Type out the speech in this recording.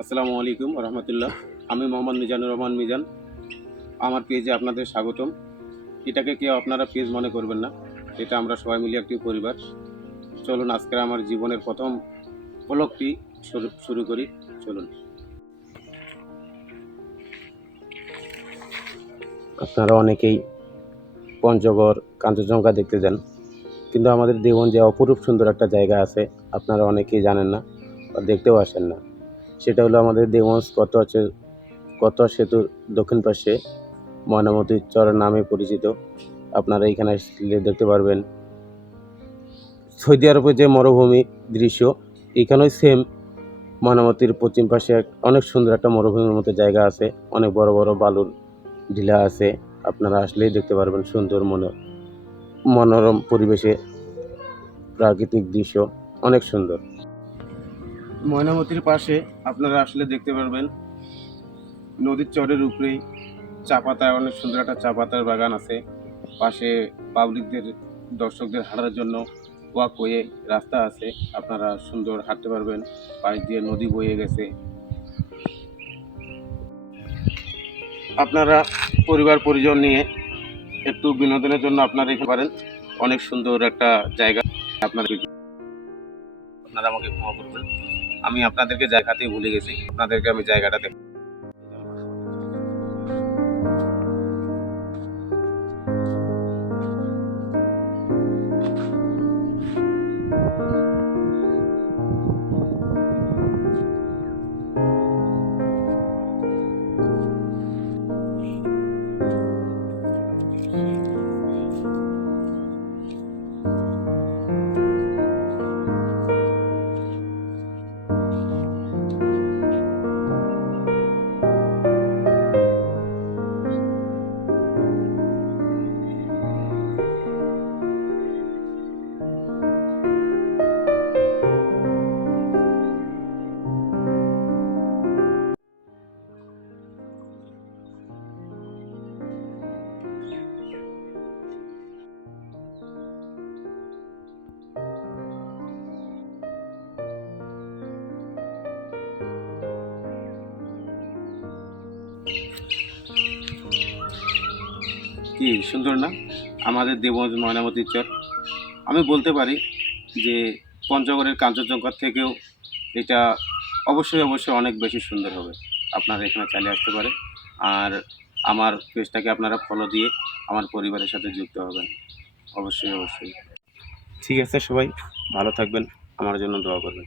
আসসালামু আলাইকুম রহমতুল্লাহ। আমি মোহাম্মদ মিজানুর রহমান মিজান। আমার পেজে আপনাদের স্বাগতম। এটাকে কেউ আপনারা পেজ মনে করবেন না, এটা আমরা সবাই মিলে একটি পরিবার। চলুন আজকের আমার জীবনের প্রথম ব্লগটি শুরু করি। চলুন। আপনারা অনেকেই পঞ্চগড় কাঞ্চনজঙ্ঘা দেখতে যান, কিন্তু আমাদের দেওবন যে অপরূপ সুন্দর একটা জায়গা আছে আপনারা অনেকেই জানেন না বা দেখতেও আসেন না। সেটা হলো আমাদের দেওবন কতোয়া সেতুর দক্ষিণ পাশে ময়নামতি চর নামে পরিচিত। আপনারা এখানে আসলে দেখতে পারবেন সৌদি আরবের যে মরুভূমি দৃশ্য, এখানেও সেম ময়নামতির পশ্চিম পাশে অনেক সুন্দর একটা মরুভূমির মতো জায়গা আছে, অনেক বড় বড় বালুর ঢিলা আছে। আপনারা আসলেই দেখতে পারবেন সুন্দর মনোরম পরিবেশে প্রাকৃতিক দৃশ্য অনেক সুন্দর। ময়নামতির পাশে আপনারা আসলে দেখতে পারবেন নদীর চরের উপরেই চা পাতা, অনেক সুন্দর একটা চা পাতার বাগান আছে। পাশে দর্শকদের হাঁটার জন্য ওয়াকওয়ে রাস্তা আছে, আপনারা সুন্দর হাঁটতে পারবেন। পাশ দিয়ে নদী বয়ে গেছে। আপনারা পরিবার পরিজন নিয়ে একটু বিনোদনের জন্য আপনারা এখানে পারেন। অনেক সুন্দর একটা জায়গা। আপনারা আমাকে ক্ষমা করবেন, আমি আপনাদেরকে জায়গাতেই ভুলে গেছি। আপনাদেরকে আমি জায়গাটা দেখ। কি সুন্দর না আমাদের দেওবন ময়নামতির চর? আমি বলতে পারি যে পঞ্চগড়ের কাঞ্চনজঙ্ঘা থেকেও এটা অবশ্যই অনেক বেশি সুন্দর হবে। আপনারা এখানে চালিয়ে আসতে পারেন, আর আমার পেজটাকে আপনারা ফলো দিয়ে আমার পরিবারের সাথে যুক্ত হবেন। অবশ্যই। ঠিক আছে, সবাই ভালো থাকবেন, আমার জন্য দোয়া করবেন।